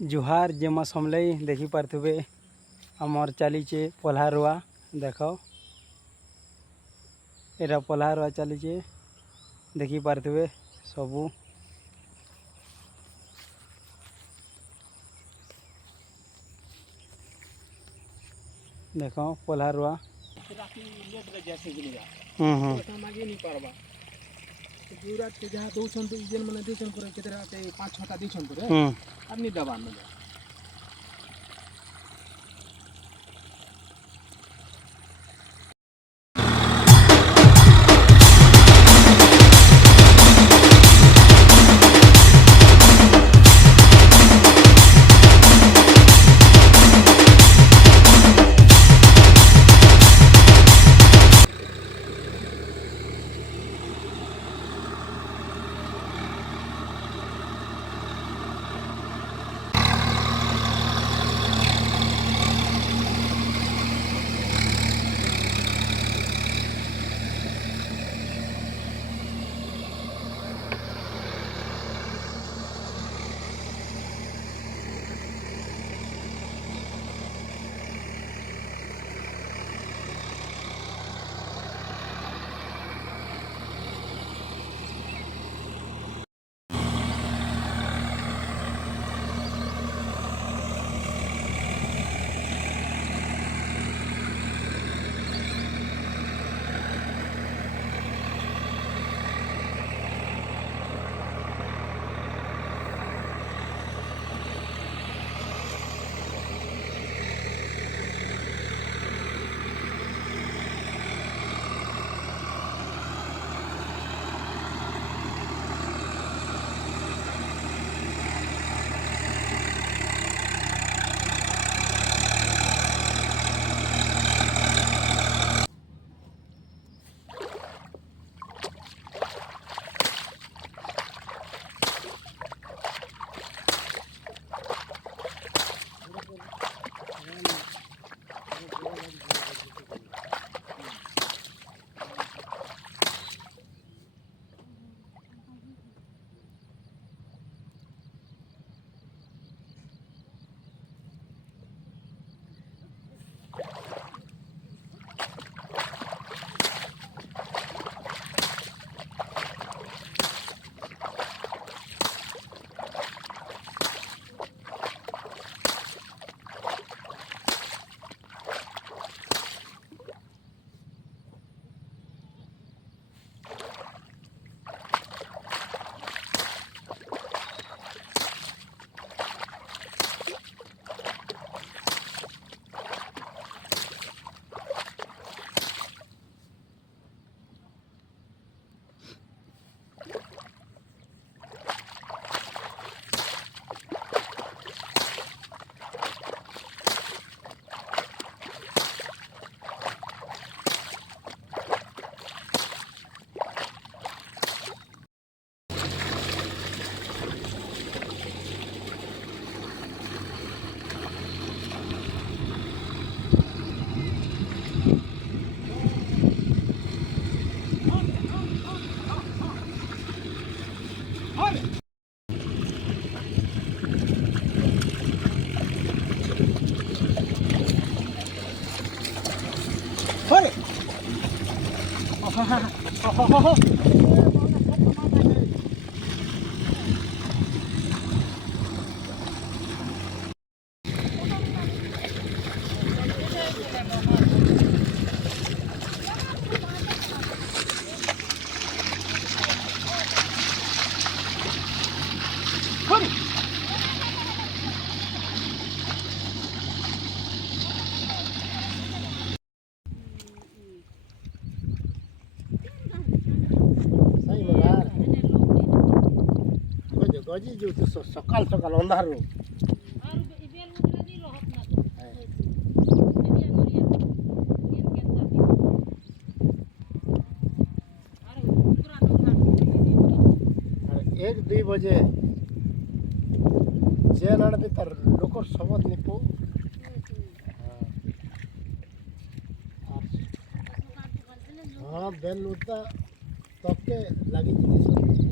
जुहार जेमा समलई देखी पारे आमर चलीचे पल्हा रुआ देख एरा पल्हा रुआ चलीचे देखी पारे सबू देख पल्हा रुआ गुजरात के जहाँ दौन इजेन मैंने देसन पर केतरा 5-6टा देसन पर आदमी दबा में गजी जो तो सकाल सकाल अंधार रो एक 2 बजे जेल आने तर लोकर सबत निपो हाँ बेल उठता तब के लगी